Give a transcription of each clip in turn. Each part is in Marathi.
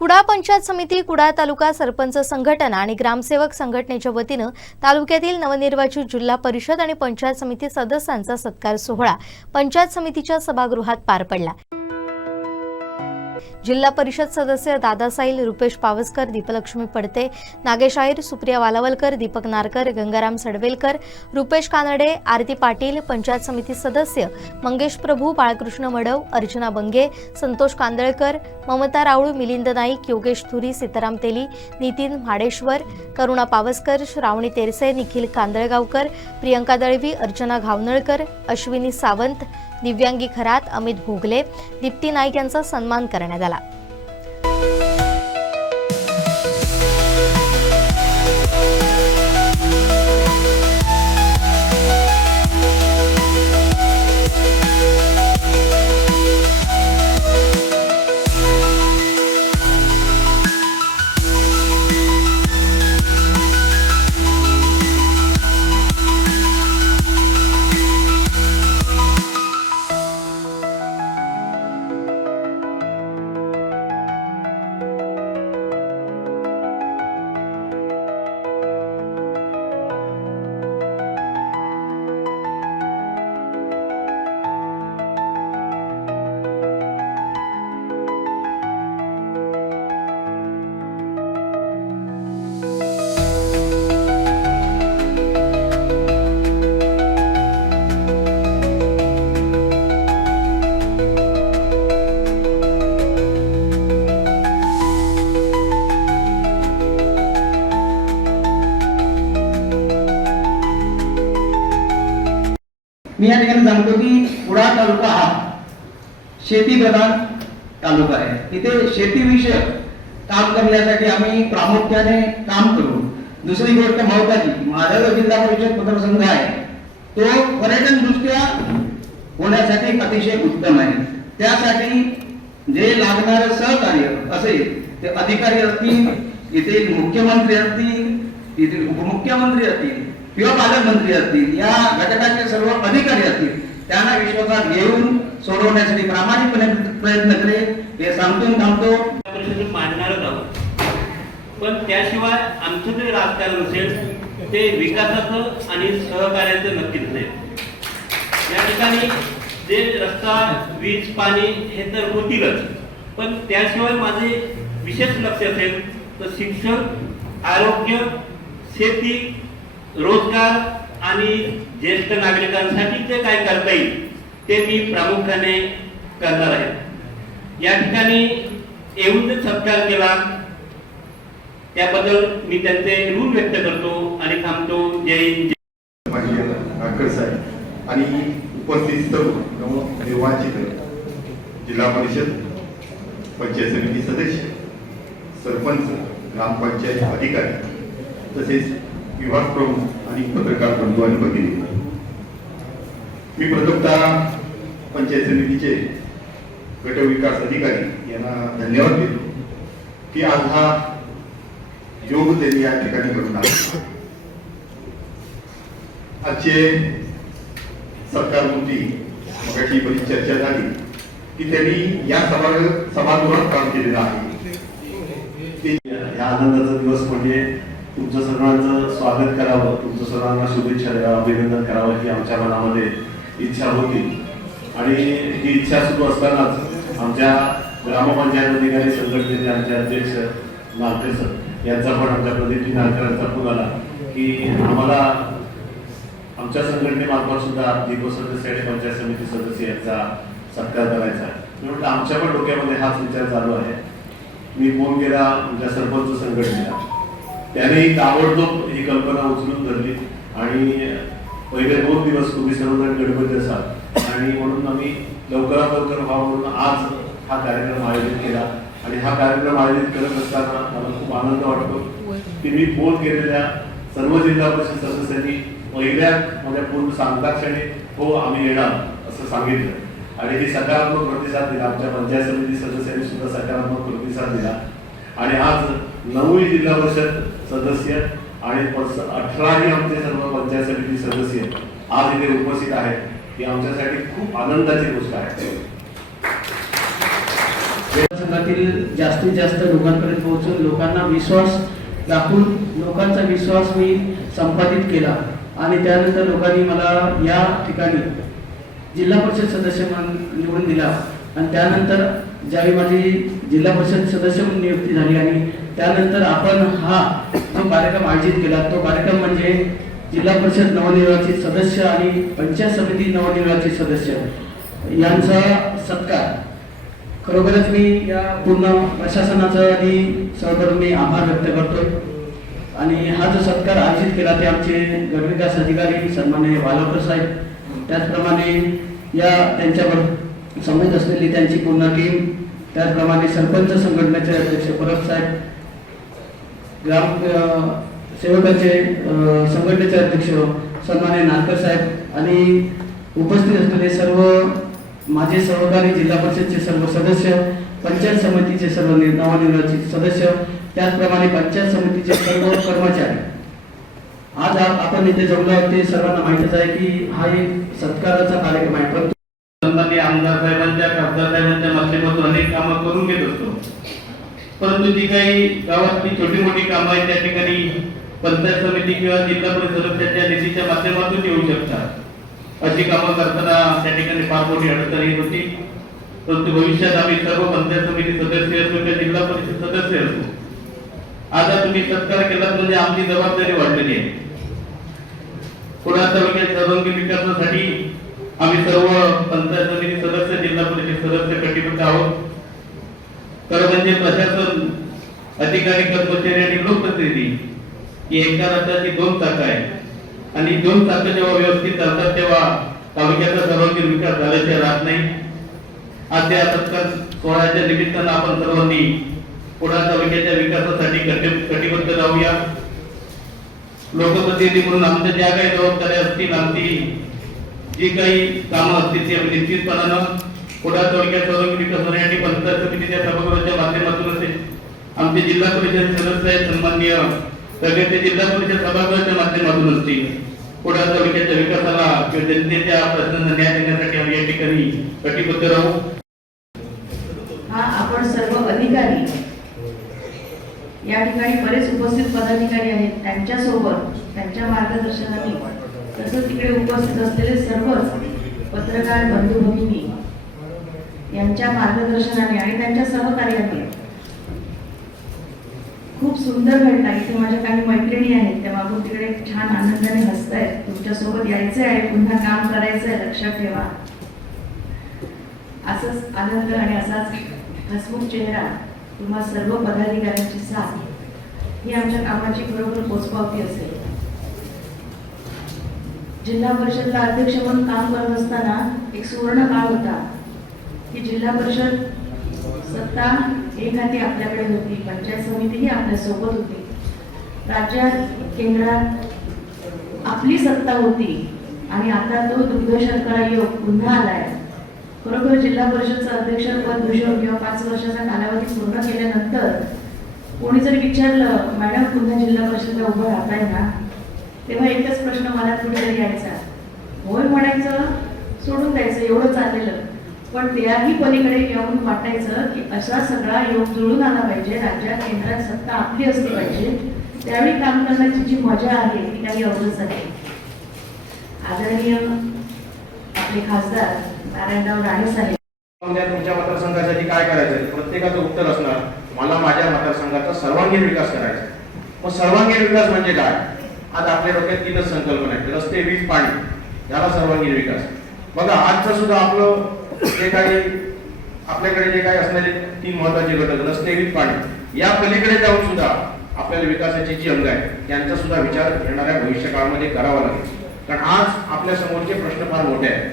कुडाळ पंचायत समिती कुडाळ तालुका सरपंच संघटना आणि ग्रामसेवक संघटनेच्या वतीनं तालुक्यातील नवनिर्वाचित जिल्हा परिषद आणि पंचायत समिती सदस्यांचा सत्कार सोहळा पंचायत समितीच्या सभागृहात पार पडला. जिल्हा परिषद सदस्य दादासाईल रुपेश पावसकर दीपलक्ष्मी पडते नागेश आयर सुप्रिया वालावलकर दीपक नारकर गंगाराम सडवेलकर रुपेश कानडे आरती पाटील पंचायत समिती सदस्य मंगेश प्रभू बाळकृष्ण मडव अर्चना बंगे संतोष कांदळकर ममता राऊळ मिलिंद नाईक योगेश थुरी सीताराम तेली नितीन म्हाडेश्वर करुणा पावसकर श्रावणी तेरसे निखिल कांदळगावकर प्रियंका दळवी अर्चना घावनळकर अश्विनी सावंत दिव्यांगी खरात अमित भोगले दीप्ती नाईक यांचा सन्मान करण्यात आला. मी या ठिकाणी सांगतो की कुडाळ तालुका हा शेतीप्रधान तालुका आहे. इथे शेतीविषयक काम करण्यासाठी आम्ही प्रामुख्याने काम करू दुसरी गोष्ट महत्वाची माझा जिल्हा परिषद मतदारसंघ आहे. तो पर्यटन दृष्ट्या होण्यासाठी अतिशय उत्तम आहे. त्यासाठी जे लागणारं सहकार्य असेल ते अधिकारी असतील इथे मुख्यमंत्री असतील इथे उपमुख्यमंत्री असतील किंवा पालकमंत्री असतील या घटकाचे सर्व अधिकारी असतील त्यांना विश्वासात घेऊन सोडवण्यासाठी प्रामाणिकपणे प्रयत्न करेल हे सांगून थांबतो. मानणारच मांडणारच आहोत. पण त्याशिवाय आमचं जे राजकारण असेल ते विकासाचं आणि सहकार्याचं नक्कीच नाही. या ठिकाणी जे रस्ता वीज पाणी हे तर होतीलच. पण त्याशिवाय माझे विशेष लक्ष असेल तर शिक्षण आरोग्य शेती रोजगार आणि ज्येष्ठ नागरिकांसाठी जे काय करता येईल ते मी प्रामुख्याने करणार आहे. या ठिकाणी येऊन जे सत्कार केला त्याबद्दल मी त्यांचे ऋण व्यक्त करतो आणि थांबतो जय हिंद. साहेब आणि उपस्थित सर्व निर्वाचित जिल्हा परिषद पंचायत समिती सदस्य सरपंच ग्रामपंचायत अधिकारी तसेच विभाग प्रमुख आणि पत्रकार बंधू आणि भगिनी. मी प्रथमतः पंचायत समितीचे गटविकास अधिकारी यांना धन्यवाद देतो की आज हा योग त्यांनी या ठिकाणी करून आणला आजचे सरकारमंत्री मगाशी बरीच चर्चा झाली की त्यांनी या सभा सभागृहात काम केलेलं आहे. या आनंदाचा दिवस म्हणजे तुमचं सर्वांचं स्वागत करावं तुमचं सर्वांना शुभेच्छा द्यावं अभिनंदन करावं ही आमच्या मनामध्ये इच्छा होती. आणि ही इच्छा सुरू असतानाच आमच्या ग्रामपंचायत अधिकारी संघटनेचे आमचे अध्यक्ष नालते सर यांचा पण आमच्या प्रदीपजी नालकरांचा फोन आला की आम्हाला आमच्या संघटनेमार्फत सुद्धा दीप सदस्य आणि पंचायत समिती सदस्य यांचा सत्कार करायचा आहे. म्हटलं आमच्या पण डोक्यामध्ये हाच विचार चालू आहे. मी फोन केला आमच्या सरपंच संघटनेला. त्यानेही ताबडतोब ही कल्पना उचलून धरली. आणि पहिले दोन दिवस तुम्ही सर्वजण गणपती असाल. आणि म्हणून आम्ही लवकरात लवकर व्हा म्हणून आज हा कार्यक्रम आयोजित केला. आणि हा कार्यक्रम आयोजित करत असताना मला खूप आनंद वाटतो की मी फोन केलेल्या सर्व जिल्हा परिषद सदस्यांनी पहिल्या माझ्या पूर्ण सांगताक्षणी हो आम्ही येणार असं सांगितलं. आणि ही सकारात्मक प्रतिसाद दिला. आमच्या पंचायत समिती सदस्यांनी सुद्धा सकारात्मक प्रतिसाद दिला. आणि आज नऊही जिल्हा परिषद सदस्य आणि अठराही आमचे सर्व पंचायत समिती सदस्य आज इथे उपस्थित आहेत. ही आमच्यासाठी खूप आनंदाची गोष्ट आहे. संघातील जास्तीत जास्त लोकांपर्यंत पोहोचून लोकांना विश्वास दाखवून लोकांचा विश्वास मी संपादित केला. आणि त्यानंतर लोकांनी मला या ठिकाणी जिल्हा परिषद सदस्य म्हणून निवडून दिला. आणि त्यानंतर ज्यावेळी माझी जिल्हा परिषद सदस्य म्हणून नियुक्ती झाली आणि त्यानंतर आपण हा जो कार्यक्रम आयोजित केला तो कार्यक्रम म्हणजे जिल्हा परिषद नवनिर्वाचित सदस्य आणि पंचायत समिती नवनिर्वाचित सदस्य. यांचा सत्कार. खरोखरच मी या पूर्ण प्रशासनाचा आणि सहकर्मी मी आभार व्यक्त करतोय. आणि हा जो सत्कार आयोजित केला ते आमचे गटविकास अधिकारी सन्मान्य वालावकर साहेब. त्याचप्रमाणे या त्यांच्यावर समोर असलेली त्यांची पूर्ण टीम त्याचप्रमाणे सरपंच संघटनेचे अध्यक्ष परब साहेब ग्राम सेवकाचे संघटनेचे अध्यक्ष सन्मान्य नारकर साहेब आणि उपस्थित असलेले सर्व माझे सहकारी जिल्हा परिषदचे सर्व सदस्य पंचायत समितीचे सर्व नवनिर्वाचित सदस्य त्याचप्रमाणे पंचायत समितीचे सर्व कर्मचारी. आज आपण इथे जमलो आहोत ते सर्वांना माहितच आहे की हा एक सत्काराचा कार्यक्रम आहे. परंतु संबंधी आमदार साहेबांच्या खासदार साहेबांच्या माध्यमातून अनेक कामं करून घेत असतो. परंतु जी काही गावातली छोटी मोठी कामं आहेत त्या ठिकाणी पंचायत समिती किंवा जिल्हा परिषद सदस्याच्या निधीच्या माध्यमातून येऊ शकतात. अशी कामं करताना त्या ठिकाणी फार मोठी अडचण येत होती. परंतु भविष्यात आम्ही सर्व पंचायत समिती सदस्य असो किंवा जिल्हा परिषद सदस्य असो आता तुम्ही सत्कार केलात म्हणजे आमची जबाबदारी वाढलेली आहे. कुणा तालुक्यात सर्वांगीण विकासासाठी आम्ही सर्व पंचायत समिती सदस्य जिल्हा परिषद सदस्य कटिबद्ध आहोत. तर म्हणजे प्रशासन अधिकारी कर्मचारी आणि लोकप्रतिनिधी ही एका रथाची दोन चाकं आहेत. आणि दोन चाक जेव्हा व्यवस्थित चालतात तेव्हा तालुक्याचा सर्वांगीण विकास झाल्याशिवाय राहत नाही. आज या सत्कार सोहळ्याच्या निमित्तानं आपण सर्वांनी पुढा तालुक्याच्या विकासासाठी कटिबद्ध राहूया लोकप्रतिनिधी म्हणून आमच्या ज्या काही जबाबदाऱ्या असतील आमची जी काही कामं असतील ती आम्ही निश्चितपणानं कोडा तालुक्यात सर्वांगीण विकास होण्यासाठी पंचायत समितीच्या सभागृहाच्या माध्यमातून असेल आमचे जिल्हा परिषद सदस्य आहेत सन्माननीय सगळे ते जिल्हा परिषद सभागृहाच्या माध्यमातून असतील. कोडा तालुक्याच्या विकासाला किंवा जनतेच्या प्रश्नांना न्याय देण्यासाठी आम्ही या ठिकाणी कटिबद्ध राहू. हा आपण सर्व अधिकारी या ठिकाणी बरेच उपस्थित पदाधिकारी आहेत. त्यांच्यासोबत त्यांच्या मार्गदर्शनाने तसंच तिकडे उपस्थित असलेले सर्वच पत्रकार बंधू भगिनी यांच्या मार्गदर्शनाने आणि त्यांच्या सहकार्याने खूप सुंदर घटना इथे माझ्या काही मैत्रिणी आहेत. त्या मागून तिकडे छान आनंदाने हसतायत. तुमच्यासोबत यायचं आहे पुन्हा काम करायचं आहे लक्षात ठेवा. असंच आनंद आणि असाच हसमुख चेहरा तुम्हा सर्व पदाधिकाऱ्यांची साथ. ही आमच्या कामाची खरोखर पोचपावती असेल. जिल्हा परिषदला अध्यक्ष म्हणून काम करत असताना एक सुवर्ण काळ होता. की जिल्हा परिषद सत्ता एक हाती आपल्याकडे होती. पंचायत समितीही आपल्यासोबत होती. राज्यात केंद्रात आपली सत्ता होती. आणि आता तो दुर्गशर्करा योग पुन्हा आलाय. खरोखर जिल्हा परिषदचं अध्यक्षपद भूषण किंवा पाच वर्षाचा कालावधी पूर्ण केल्यानंतर कोणी जर विचारलं मॅडम पुन्हा जिल्हा परिषदला उभं राहताय ना? तेव्हा एकच प्रश्न मला कुठेतरी यायचा होय म्हणायचं? सोडून द्यायचं एवढं चाललेलं. पण त्याही पलीकडे येऊन वाटायचं की असा सगळा योग जुळून आला पाहिजे राज्यात केंद्रात सत्ता आपली असली पाहिजे. त्यावेळी काम करण्याची जी मजा आहे ती काही अवघडच आहे. आदरणीय आपले खासदार नारायणराव राणे साहेब. तुमच्या मतदारसंघासाठी काय करायचं? प्रत्येकाचं उत्तर असणार मला माझ्या मतदारसंघाचा सर्वांगीण विकास करायचा मग सर्वांगीण विकास म्हणजे काय? आज आपल्या डोक्यात तीनच संकल्पना आहेत रस्ते वीज पाणी. याला सर्वांगीण विकास. बघा आजचं सुद्धा आपलं जे काही आपल्याकडे जे काही असणारे तीन महत्त्वाचे घटक रस्ते वीज पाणी या पलीकडे जाऊन सुद्धा आपल्याला विकासाची जी अंग आहेत यांचा सुद्धा विचार येणाऱ्या भविष्य काळामध्ये करावा लागेल. कारण आज आपल्या समोरचे प्रश्न फार मोठे आहेत.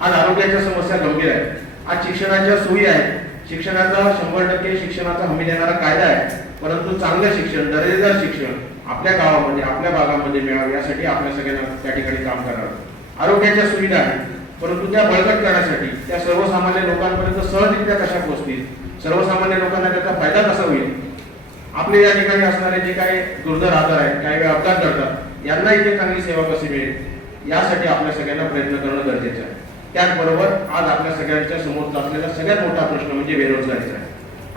आज आरोग्याच्या समस्या गंभीर आहेत. आज शिक्षणाच्या सोयी आहेत. शिक्षणाचा शंभर टक्के शिक्षणाचा हमी देणारा कायदा आहे. परंतु चांगलं शिक्षण दर्जेदार शिक्षण आपल्या गावामध्ये आपल्या भागामध्ये मिळावं यासाठी आपल्या सगळ्यांना त्या ठिकाणी काम करावं. आरोग्याच्या सुविधा आहेत परंतु त्या बळकट करण्यासाठी त्या सर्वसामान्य लोकांपर्यंत सहजरित्या कशा पोहोचतील? सर्वसामान्य लोकांना त्याचा फायदा कसा होईल? आपले या ठिकाणी असणारे जे काही दुर्धर आजार आहेत काही वेळा अपघात करतात यांना इथे चांगली सेवा कशी मिळेल? यासाठी आपल्या सगळ्यांना प्रयत्न करणं गरजेचं आहे. त्याचबरोबर आज आपल्या सगळ्यांच्या समोर असलेला सगळ्यात मोठा प्रश्न म्हणजे बेरोजगारीचा आहे.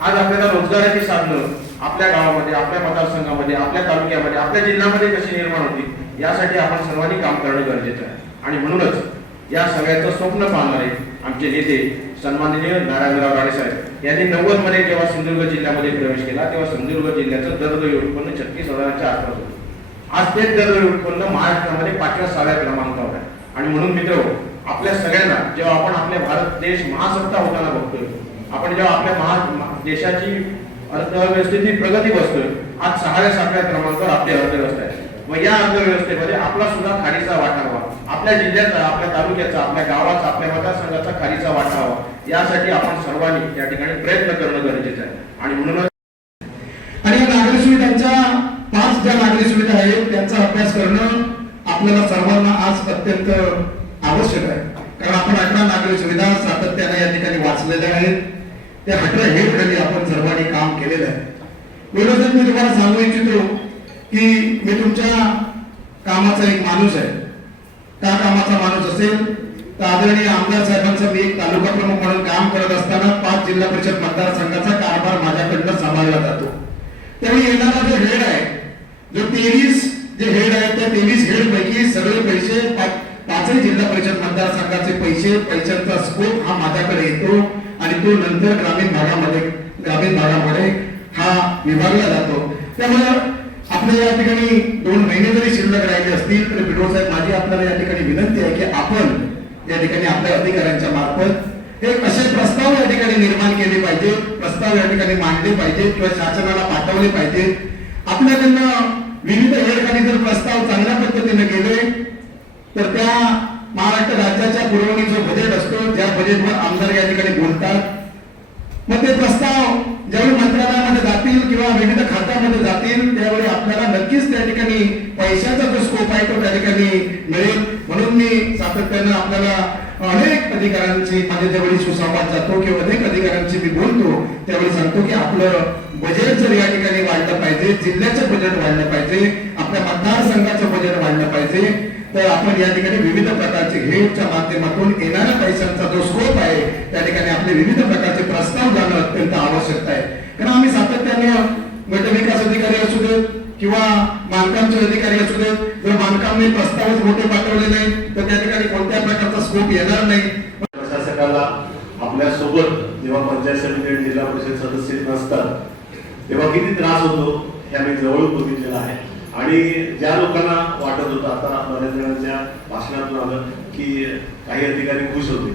आज आपल्याला रोजगाराची साधनं आपल्या गावामध्ये आपल्या मतदारसंघामध्ये आपल्या तालुक्यामध्ये आपल्या जिल्ह्यामध्ये कशी निर्माण होती यासाठी आपण सर्वांनी काम करणं गरजेचं आहे. आणि म्हणूनच या सगळ्याचं स्वप्न पाहणारे आमचे नेते सन्माननीय नारायणराव राणे साहेब यांनी नव्वदमध्ये जेव्हा सिंधुदुर्ग जिल्ह्यामध्ये प्रवेश केला तेव्हा सिंधुदुर्ग जिल्ह्याचं दरडोई उत्पन्न छत्तीस हजाराच्या आसपास होतं. आज तेच दरडोई उत्पन्न महाराष्ट्रामध्ये पाचव्या सहाव्या क्रमांकावर आहे. आणि म्हणून मित्र आपल्या सगळ्यांना जेव्हा आपण आपल्या भारत देश महासत्ता होताना बघतोय आपण जेव्हा आपल्या महा देशाची अर्थव्यवस्थेची प्रगती बसतोय. आज सहाव्या सातव्या क्रमांकावर आपली अर्थव्यवस्था आहे. मग या अर्थव्यवस्थेमध्ये आपला सुद्धा खारीचा वाटा हवा. आपल्या जिल्ह्याचा आपल्या तालुक्याचा आपल्या गावाचा आपल्या मतदारसंघाचा खारीचा वाटा हवा. यासाठी आपण सर्वांनी या ठिकाणी प्रयत्न करणं गरजेचं आहे. आणि म्हणूनच आणि या नागरी सुविधांच्या पाच ज्या नागरी सुविधा आहेत त्यांचा अभ्यास करणं आपल्याला सर्वांना आज अत्यंत आवश्यक आहे. कारण आपण अठरा नागरी सुविधा सातत्याने या ठिकाणी वाचलेल्या आहेत. त्या अठरा हेड खाली आपण सर्वांनी काम केलेलं आहे. विरोधात मी तुम्हाला सांगू इच्छितो की मी तुमच्या कामाचा एक माणूस आहे. त्या कामाचा माणूस असेल तर आदरणीय आमदार साहेबांचं मी एक तालुका प्रमुख म्हणून काम करत असताना पाच जिल्हा परिषद मतदारसंघाचा कारभार माझ्याकडनं सांभाळला जातो. त्यावेळी येणारा जो हेड आहे जो तेवीस जे हेड आहेत त्या तेवीस हेड पैकी सगळे पैसे पाचही जिल्हा परिषद मतदारसंघाचे पैसे पैशांचा स्कोप हा माझ्याकडे येतो. तो नंतर ग्रामीण भागामध्ये ग्रामीण भागामध्ये हा विभागला जातो. त्यामुळे आपल्या या ठिकाणी दोन महिने जरी शिल्लक राहिले असतील तर बिडो साहेब माझी आपल्याला या ठिकाणी विनंती आहे की आपण या ठिकाणी आपल्या अधिकाऱ्यांच्या मार्फत एक असे प्रस्ताव या ठिकाणी निर्माण केले पाहिजे प्रस्ताव या ठिकाणी मांडले पाहिजे किंवा शासनाला पाठवले पाहिजे. आपल्याकडनं विविध ठिकाणी जर प्रस्ताव चांगल्या पद्धतीने गेले तर त्या वर्षाच्या पुरवणी जो बजेट असतो त्या बजेटवर आमदार या ठिकाणी बोलतात. मग ते प्रस्ताव ज्यावेळी मंत्रालयामध्ये जातील किंवा विविध खात्यामध्ये जातील त्यावेळी आपल्याला नक्कीच त्या ठिकाणी पैशाचा जो स्कोप आहे तो त्या ठिकाणी मिळेल. म्हणून मी सातत्यानं आपल्याला अनेक अधिकाऱ्यांची माझ्या ज्यावेळी सुसंवाद जातो किंवा अनेक अधिकाऱ्यांची मी बोलतो त्यावेळी सांगतो की आपलं बजेट जर या ठिकाणी वाढलं पाहिजे जिल्ह्याचं बजेट वाढलं पाहिजे आपल्या मतदारसंघाचं बजेट वाढलं पाहिजे तर आपण या ठिकाणी विविध प्रकारचे हेडच्या माध्यमातून येणाऱ्या पैशांचा जो स्कोप आहे त्या ठिकाणी आपले विविध प्रकारचे प्रस्ताव जाणं अत्यंत आवश्यकता आहे. कारण आम्ही सातत्याने गट विकास अधिकारी असू देत किंवा बांधकामचे अधिकारी असू देत जर बांधकामने प्रस्तावच मोठे पाठवले नाही तर त्या ठिकाणी कोणत्या प्रकारचा स्कोप येणार नाही. प्रशासकाला आपल्यासोबत जेव्हा पंचायत समिती जिल्हा परिषद सदस्य नसतात तेव्हा किती त्रास होतो हे आम्ही जवळून बघितलेलं आहे. आणि ज्या लोकांना वाटत होतं आता बऱ्याच जणांच्या भाषणातून आलं की काही अधिकारी खुश होते.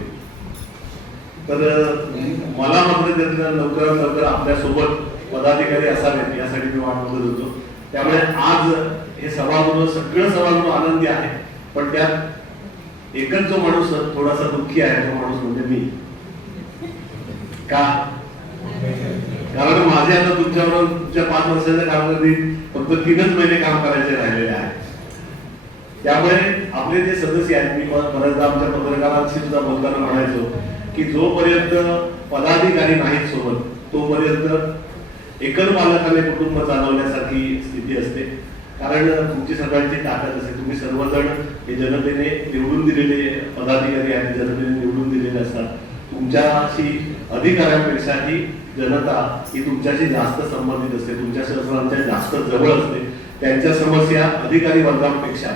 तर मला मात्र त्यांना लवकरात लवकर आपल्यासोबत पदाधिकारी असावेत यासाठी मी वाट बघत होतो. त्यामुळे आज हे सभागृह सगळं सभागृह आनंदी आहे. पण त्यात एकच जो माणूस थोडासा दुःखी आहे तो माणूस म्हणजे मी. का? कारण माझे आता तुमच्याबरोबर तुमच्या पाच वर्षाच्या कालावधीत फक्त तीनच महिने काम करायचे राहिलेले आहे त्यामुळे आपले जे सदस्य आहेत मी बऱ्याचदा आमच्या पत्रकारांशी सुद्धा बोलताना म्हणायचो की जोपर्यंत पदाधिकारी नाहीत सोबत तोपर्यंत एकल मालकाने कुटुंब चालवण्यासारखी स्थिती असते. कारण तुमची सगळ्यांची ताकद असते. तुम्ही सर्वजण हे जनतेने निवडून दिलेले पदाधिकारी आहेत जनतेने निवडून दिलेले असतात. तुमच्याशी अधिकाऱ्यांपेक्षाही जनता ही तुमच्याशी जास्त संबंधित असते तुमच्या सर्वांच्या जास्त जवळ असते. त्यांच्या समस्या अधिकारी वर्गापेक्षा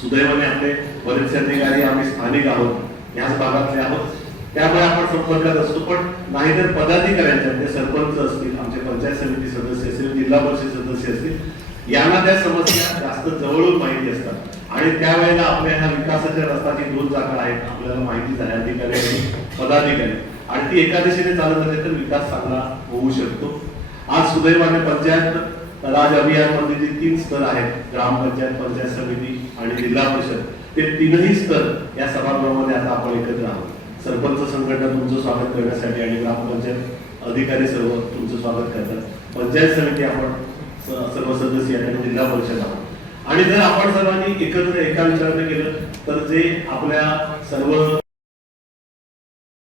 सुदैवाने आपले बरेचसे अधिकारी आम्ही स्थानिक आहोत याच भागातले आहोत. त्यामुळे आपण संपर्कात असतो पण नाहीतर पदाधिकाऱ्यांच्या ते सरपंच असतील आमचे पंचायत समिती सदस्य असतील जिल्हा परिषद सदस्य असतील यांना त्या समस्या जास्त जवळून माहिती असतात. आणि त्यावेळेला आपल्या ह्या विकासाच्या रस्त्याची दोन जागा आहेत आपल्याला माहिती झाल्या अधिकारी आणि पदाधिकारी. आणि ती एका दिशेने चालत असेल तर विकास चांगला होऊ शकतो. आज सुदैवाने पंचायत राज अभियानमध्ये जे तीन स्तर आहेत ग्रामपंचायत पंचायत समिती आणि जिल्हा परिषद ते तीनही स्तर या सभागृहामध्ये आता आपण एकत्र आहोत. सरपंच संघटना तुमचं स्वागत करण्यासाठी आणि ग्रामपंचायत अधिकारी सर्व तुमचं स्वागत करतात. पंचायत समिती आपण सर्व सदस्य आणि जिल्हा परिषद आहोत. आणि जर आपण सर्वांनी एकत्र एका विचाराने केलं तर जे आपल्या सर्व